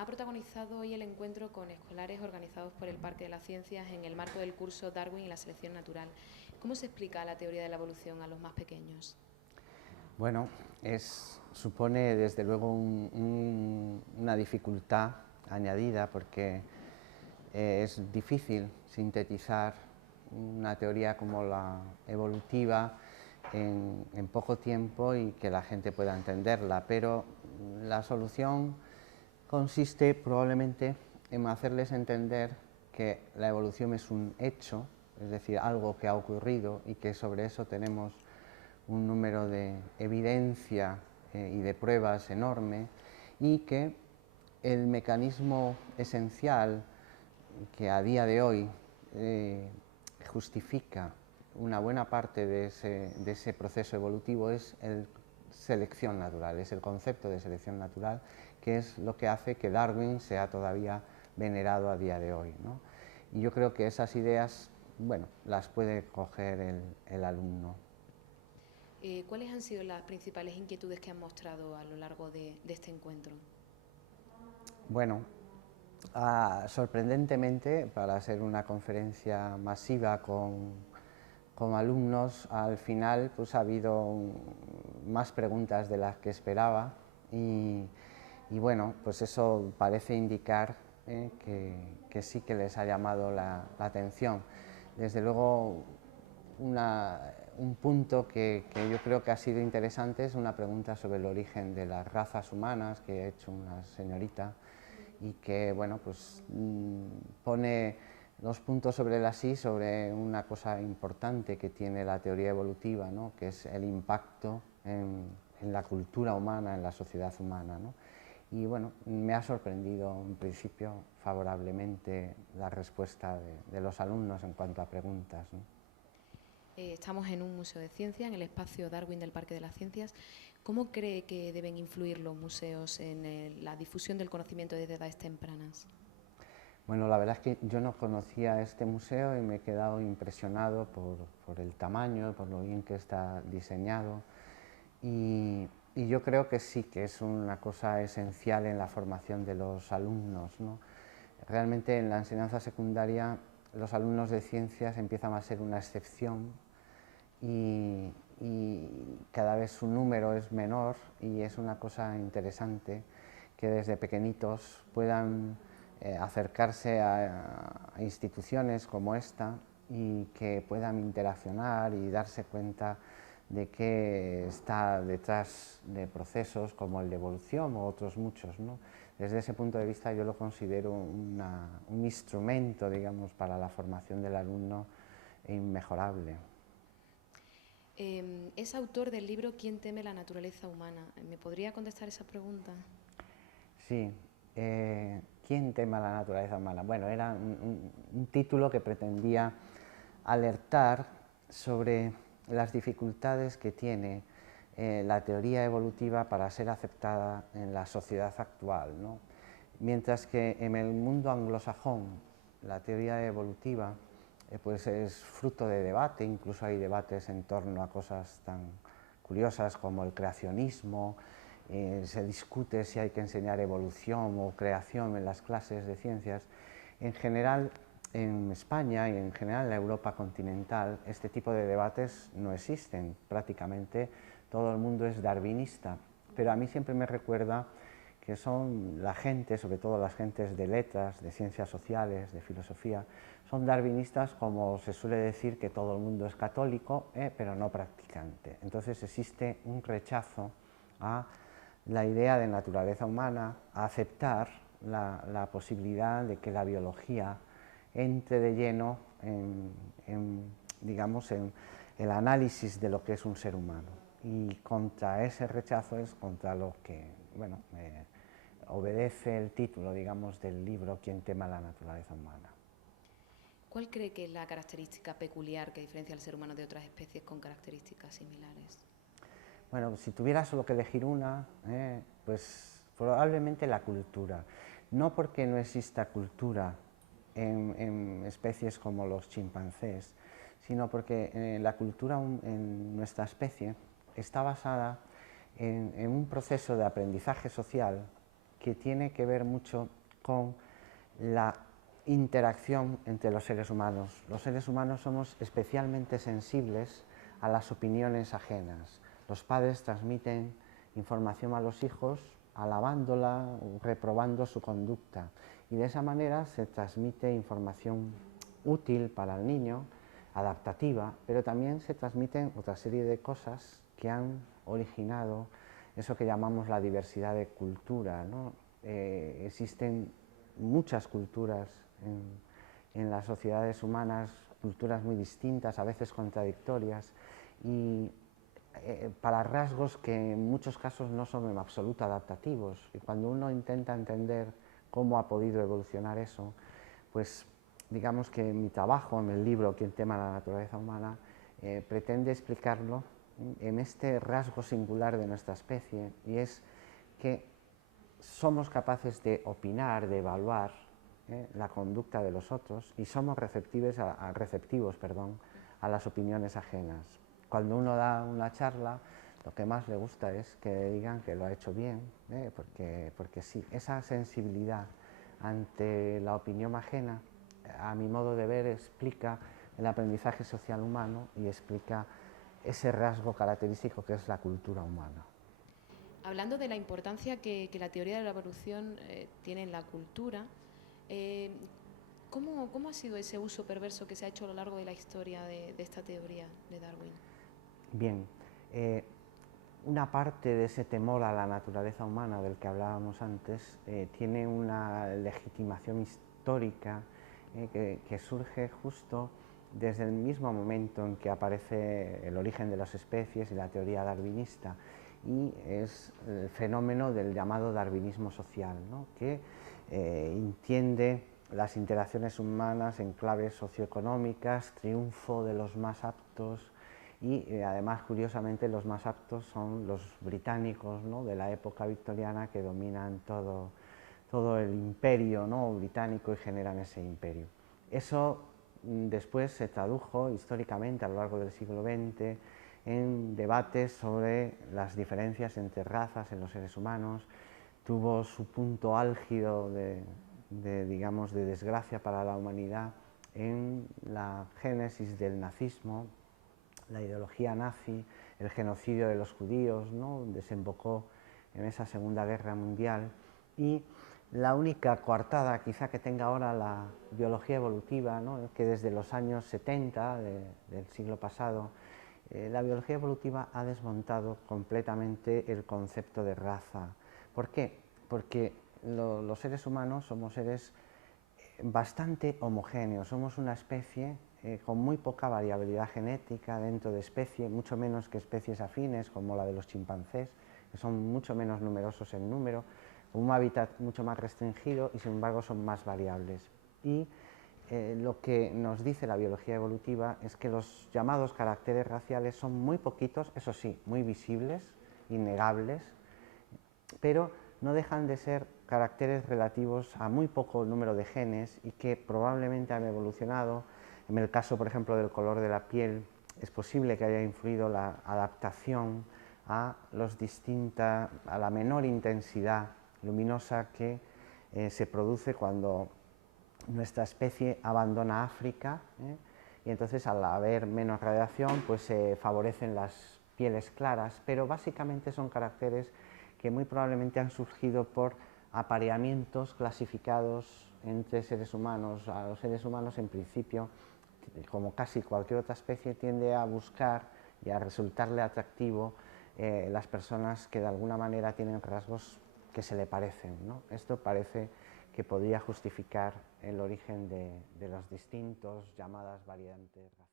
Ha protagonizado hoy el encuentro con escolares organizados por el Parque de las Ciencias en el marco del curso Darwin y la selección natural. ¿Cómo se explica la teoría de la evolución a los más pequeños? Bueno, supone desde luego una dificultad añadida porque es difícil sintetizar una teoría como la evolutiva en poco tiempo y que la gente pueda entenderla, pero la solución consiste probablemente en hacerles entender que la evolución es un hecho, es decir, algo que ha ocurrido y que sobre eso tenemos un número de evidencia y de pruebas enorme, y que el mecanismo esencial que a día de hoy justifica una buena parte de ese proceso evolutivo es el selección natural, es el concepto de selección natural, que es lo que hace que Darwin sea todavía venerado a día de hoy, ¿no? Y yo creo que esas ideas, bueno, las puede coger el alumno. ¿Cuáles han sido las principales inquietudes que han mostrado a lo largo de este encuentro? Bueno, sorprendentemente, para ser una conferencia masiva con alumnos, al final pues, ha habido más preguntas de las que esperaba y bueno, pues eso parece indicar que sí que les ha llamado la atención. Desde luego, un punto que yo creo que ha sido interesante es una pregunta sobre el origen de las razas humanas que ha hecho una señorita y que bueno, pues, pone los puntos sobre las i sobre una cosa importante que tiene la teoría evolutiva, ¿no? Que es el impacto en la cultura humana, en la sociedad humana, ¿no? Y bueno, me ha sorprendido en principio favorablemente la respuesta de los alumnos en cuanto a preguntas, ¿no? Estamos en un museo de ciencia, en el espacio Darwin del Parque de las Ciencias. ¿Cómo cree que deben influir los museos en la difusión del conocimiento desde edades tempranas? Bueno, la verdad es que yo no conocía este museo y me he quedado impresionado por el tamaño, por lo bien que está diseñado y yo creo que sí, que es una cosa esencial en la formación de los alumnos, ¿no? Realmente en la enseñanza secundaria los alumnos de ciencias empiezan a ser una excepción y cada vez su número es menor y es una cosa interesante que desde pequeñitos puedan acercarse a instituciones como esta y que puedan interaccionar y darse cuenta de que está detrás de procesos como el de evolución o otros muchos, ¿no? Desde ese punto de vista yo lo considero un instrumento, digamos, para la formación del alumno inmejorable. Es autor del libro ¿Quién teme la naturaleza humana? ¿Me podría contestar esa pregunta? Sí, ¿quién tema la naturaleza humana? Bueno, era un título que pretendía alertar sobre las dificultades que tiene la teoría evolutiva para ser aceptada en la sociedad actual, ¿no? Mientras que en el mundo anglosajón la teoría evolutiva pues es fruto de debate, incluso hay debates en torno a cosas tan curiosas como el creacionismo, se discute si hay que enseñar evolución o creación en las clases de ciencias. En general, en España y en general en la Europa continental, este tipo de debates no existen. Prácticamente todo el mundo es darwinista, pero a mí siempre me recuerda que son la gente, sobre todo las gentes de letras, de ciencias sociales, de filosofía, son darwinistas como se suele decir que todo el mundo es católico, pero no practicante. Entonces existe un rechazo a la idea de naturaleza humana, a aceptar la posibilidad de que la biología entre de lleno digamos, en el análisis de lo que es un ser humano. Y contra ese rechazo es contra lo que, bueno, obedece el título, digamos, del libro ¿Quién tema la naturaleza humana? ¿Cuál cree que es la característica peculiar que diferencia al ser humano de otras especies con características similares? Bueno, si tuviera solo que elegir una, pues probablemente la cultura. No porque no exista cultura en especies como los chimpancés, sino porque la cultura en nuestra especie está basada en un proceso de aprendizaje social que tiene que ver mucho con la interacción entre los seres humanos. Los seres humanos somos especialmente sensibles a las opiniones ajenas. Los padres transmiten información a los hijos alabándola, reprobando su conducta, y de esa manera se transmite información útil para el niño, adaptativa, pero también se transmiten otra serie de cosas que han originado eso que llamamos la diversidad de cultura, ¿no? Existen muchas culturas en las sociedades humanas, culturas muy distintas, a veces contradictorias, y para rasgos que en muchos casos no son en absoluto adaptativos. Y cuando uno intenta entender cómo ha podido evolucionar eso, pues digamos que mi trabajo en el libro "Quien tema la naturaleza humana" pretende explicarlo en este rasgo singular de nuestra especie, y es que somos capaces de opinar, de evaluar la conducta de los otros, y somos receptivos a las opiniones ajenas. Cuando uno da una charla, lo que más le gusta es que digan que lo ha hecho bien, porque sí, esa sensibilidad ante la opinión ajena, a mi modo de ver, explica el aprendizaje social humano y explica ese rasgo característico que es la cultura humana. Hablando de la importancia que la teoría de la evolución tiene en la cultura, ¿cómo ha sido ese uso perverso que se ha hecho a lo largo de la historia de esta teoría de Darwin? Bien, una parte de ese temor a la naturaleza humana del que hablábamos antes tiene una legitimación histórica que surge justo desde el mismo momento en que aparece el origen de las especies y la teoría darwinista, y es el fenómeno del llamado darwinismo social, ¿no? Que entiende las interacciones humanas en claves socioeconómicas, triunfo de los más aptos, y además, curiosamente, los más aptos son los británicos, ¿no?, de la época victoriana, que dominan todo el imperio, ¿no?, británico, y generan ese imperio. Eso después se tradujo históricamente a lo largo del siglo XX en debates sobre las diferencias entre razas en los seres humanos. Tuvo su punto álgido digamos, de desgracia para la humanidad en la génesis del nazismo. La ideología nazi, el genocidio de los judíos, ¿no?, desembocó en esa Segunda Guerra Mundial, y la única coartada quizá que tenga ahora la biología evolutiva, ¿no?, es que desde los años 70 del siglo pasado, la biología evolutiva ha desmontado completamente el concepto de raza. ¿Por qué? Porque los seres humanos somos seres bastante homogéneos, somos una especie con muy poca variabilidad genética dentro de especie, mucho menos que especies afines como la de los chimpancés, que son mucho menos numerosos en número, con un hábitat mucho más restringido, y sin embargo son más variables. Y lo que nos dice la biología evolutiva es que los llamados caracteres raciales son muy poquitos, eso sí, muy visibles, innegables, pero no dejan de ser caracteres relativos a muy poco número de genes, y que probablemente han evolucionado. En el caso, por ejemplo, del color de la piel, es posible que haya influido la adaptación a la menor intensidad luminosa que se produce cuando nuestra especie abandona África, y entonces, al haber menos radiación, pues se favorecen las pieles claras, pero básicamente son caracteres que muy probablemente han surgido por apareamientos clasificados entre seres humanos. A los seres humanos, en principio, como casi cualquier otra especie, tiende a buscar y a resultarle atractivo las personas que de alguna manera tienen rasgos que se le parecen, ¿no? Esto parece que podría justificar el origen de los distintos llamadas variantes raciales.